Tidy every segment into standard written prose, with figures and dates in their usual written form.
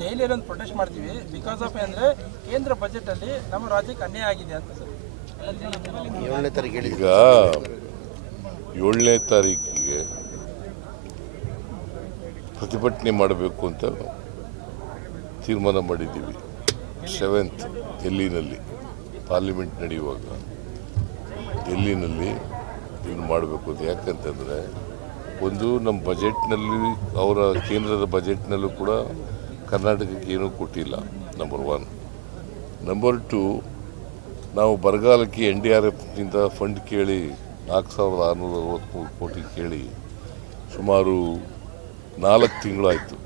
ದೆಹಲಿಯಲ್ಲಿ ಒಂದು ಪ್ರೊಟೆಸ್ಟ್ ಮಾಡ್ತೀವಿ ಬಿಕಾಸ್ ಆಫ್ ಅಂದರೆ ಕೇಂದ್ರ ಬಜೆಟಲ್ಲಿ ನಮ್ಮ ರಾಜ್ಯಕ್ಕೆ ಅನ್ಯಾಯ ಆಗಿದೆ ಅಂತ ಸರ್. 7ನೇ ತಾರೀಕು ಈಗ 7ನೇ ತಾರೀಕಿಗೆ ಪ್ರತಿಭಟನೆ ಮಾಡಬೇಕು ಅಂತ ತೀರ್ಮಾನ ಮಾಡಿದ್ದೀವಿ. 7th ಡೆಲ್ಲಿನಲ್ಲಿ ಪಾರ್ಲಿಮೆಂಟ್ ನಡೆಯುವಾಗ ಡೆಲ್ಲಿನಲ್ಲಿ ಇದನ್ನು ಮಾಡಬೇಕು ಅಂತ. ಯಾಕಂತಂದರೆ ಒಂದು ನಮ್ಮ ಬಜೆಟ್ನಲ್ಲಿ ಅವರ ಕೇಂದ್ರದ ಬಜೆಟ್ನಲ್ಲೂ ಕೂಡ ಕರ್ನಾಟಕಕ್ಕೆ ಏನೂ ಕೊಟ್ಟಿಲ್ಲ, ನಂಬರ್ 1. ನಂಬರ್ 2, ನಾವು ಬರಗಾಲಕ್ಕೆ NDRFನಿಂದ ಫಂಡ್ ಕೇಳಿ 4663 ಕೋಟಿ ಕೇಳಿ ಸುಮಾರು 4 ತಿಂಗಳಾಯಿತು.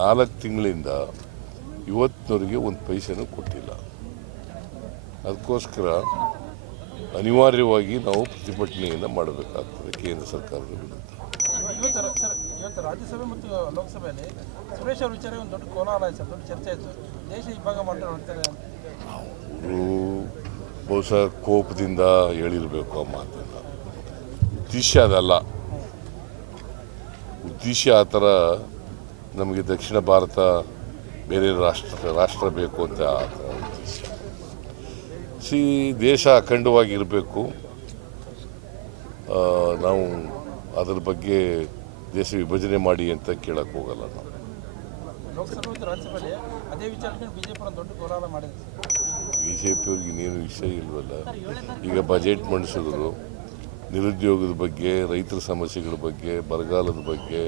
4 ತಿಂಗಳಿಂದ ಇವತ್ತಿನವರೆಗೆ ಒಂದು ಪೈಸೆನೂ ಕೊಟ್ಟಿಲ್ಲ. ಅದಕ್ಕೋಸ್ಕರ ಅನಿವಾರ್ಯವಾಗಿ ನಾವು ಪ್ರತಿಭಟನೆಯನ್ನು ಮಾಡಬೇಕಾಗ್ತದೆ ಕೇಂದ್ರ ಸರ್ಕಾರದ ವಿರುದ್ಧ. ಇವತ್ತು ರಾಜ್ಯಸಭೆ ಮತ್ತು ಲೋಕಸಭೆಯಲ್ಲಿ ಸುರೇಶ್ ಅವ್ರ ವಿಚಾರ ಒಂದು ದೊಡ್ಡ ಕೋಲಾಹಲ ಆಯ್ತು ಸರ್, ದೊಡ್ಡ ಚರ್ಚೆ ಆಯಿತು. ದೇಶ ಇಬ್ಬಾಗ ಮಾಡ್ತಾರೆ ಅವರು ಬಹುಶಃ ಕೋಪದಿಂದ ಹೇಳಿರಬೇಕು ಆ ಮಾತನ್ನು. ಉದ್ದೇಶ ಅದಲ್ಲ. ಉದ್ದೇಶ ಆ ಥರ ನಮಗೆ ದಕ್ಷಿಣ ಭಾರತ ಬೇರೆ ರಾಷ್ಟ್ರ ಬೇಕು ಅಂತ ಆ ಥರ ಉದ್ದೇಶ. ದೇಶ ಅಖಂಡವಾಗಿರಬೇಕು. ನಾವು ಅದರ ಬಗ್ಗೆ ದೇಶ ವಿಭಜನೆ ಮಾಡಿ ಅಂತ ಕೇಳಕ್ಕೆ ಹೋಗಲ್ಲ ನಾವು. ಬಿಜೆಪಿಯವ್ರಿಗೆ ಇನ್ನೇನು ವಿಷಯ ಇಲ್ವಲ್ಲ. ಈಗ ಬಜೆಟ್ ಮಂಡಿಸಿದ್ರು, ನಿರುದ್ಯೋಗದ ಬಗ್ಗೆ, ರೈತರ ಸಮಸ್ಯೆಗಳ ಬಗ್ಗೆ, ಬರಗಾಲದ ಬಗ್ಗೆ,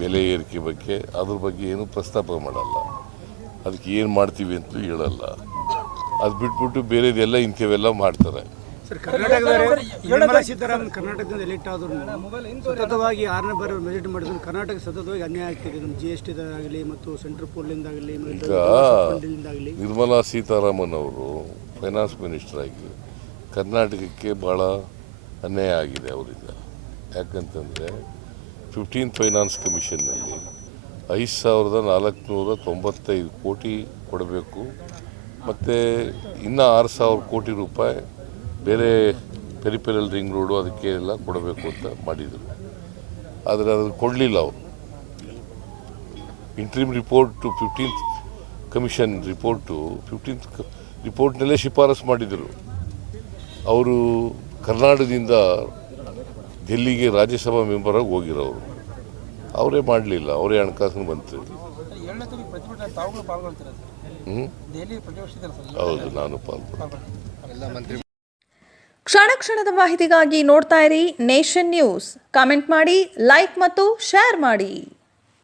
ಬೆಲೆ ಏರಿಕೆ ಬಗ್ಗೆ, ಅದ್ರ ಬಗ್ಗೆ ಏನು ಪ್ರಸ್ತಾಪ ಮಾಡಲ್ಲ. ಅದಕ್ಕೆ ಏನು ಮಾಡ್ತೀವಿ ಅಂತ ಹೇಳಲ್ಲ. ಅದು ಬಿಟ್ಬಿಟ್ಟು ಬೇರೆದೆಲ್ಲ ಇಂಥವೆಲ್ಲ ಮಾಡ್ತಾರೆ. ಸರ್, ಕರ್ನಾಟಕದವರೇ ನಿರ್ಮಲಾ ಸೀತಾರಾಮನ್ ಕರ್ನಾಟಕದಿಂದ ಎಲೆಕ್ಟ್ ಆದರೂ ಸತತವಾಗಿ 6ನೇ ಬಾರಿ ಬಜೆಟ್ ಮಾಡಿದ್ರು ಕರ್ನಾಟಕ ಸತತವಾಗಿ ಅನ್ಯಾಯ ಆಗ್ತಿದೆ. ನಮ್ಮ GSTದಾಗಲಿ ಮತ್ತು ಸೆಂಟ್ರಲ್ ಪೋಲಿಂದಾಗಲಿ ಈಗ ನಿರ್ಮಲಾ ಸೀತಾರಾಮನ್ ಅವರು ಫೈನಾನ್ಸ್ ಮಿನಿಸ್ಟರ್ ಆಗಿ ಕರ್ನಾಟಕಕ್ಕೆ ಭಾಳ ಅನ್ಯಾಯ ಆಗಿದೆ ಅವರಿಂದ. ಯಾಕಂತಂದರೆ 15th ಫೈನಾನ್ಸ್ ಕಮಿಷನ್ನಲ್ಲಿ 5495 ಕೋಟಿ ಕೊಡಬೇಕು, ಮತ್ತು ಇನ್ನೂ 6000 ಕೋಟಿ ರೂಪಾಯಿ ಬೇರೆ ಪೆರಿಫೆರಲ್ ರಿಂಗ್ ರೋಡು ಅದಕ್ಕೆ ಎಲ್ಲ ಕೊಡಬೇಕು ಅಂತ ಮಾಡಿದರು. ಆದರೆ ಅದನ್ನು ಕೊಡಲಿಲ್ಲ ಅವರು. Interim report 15th commission report 15th ರಿಪೋರ್ಟ್ನಲ್ಲೇ ಶಿಫಾರಸು ಮಾಡಿದರು. ಅವರು ಕರ್ನಾಟಕದಿಂದ ಡೆಲ್ಲಿಗೆ ರಾಜ್ಯಸಭಾ ಮೆಂಬರಾಗಿ ಹೋಗಿರೋರು, ಅವರೇ ಮಾಡಲಿಲ್ಲ. ಅವರೇ ಹಣಕಾಸಿನ ಮಂತ್ರಿ. ಹೌದು, ನಾನು ಪಾಲ್ಗೊಂಡೆ. ಕ್ಷಣ ಕ್ಷಣದ ಮಾಹಿತಿಗಾಗಿ ನೋಡ್ತಾ ಇರಿ ನೇಷನ್ ನ್ಯೂಸ್. ಕಾಮೆಂಟ್ ಮಾಡಿ, ಲೈಕ್ ಮತ್ತು ಶೇರ್ ಮಾಡಿ.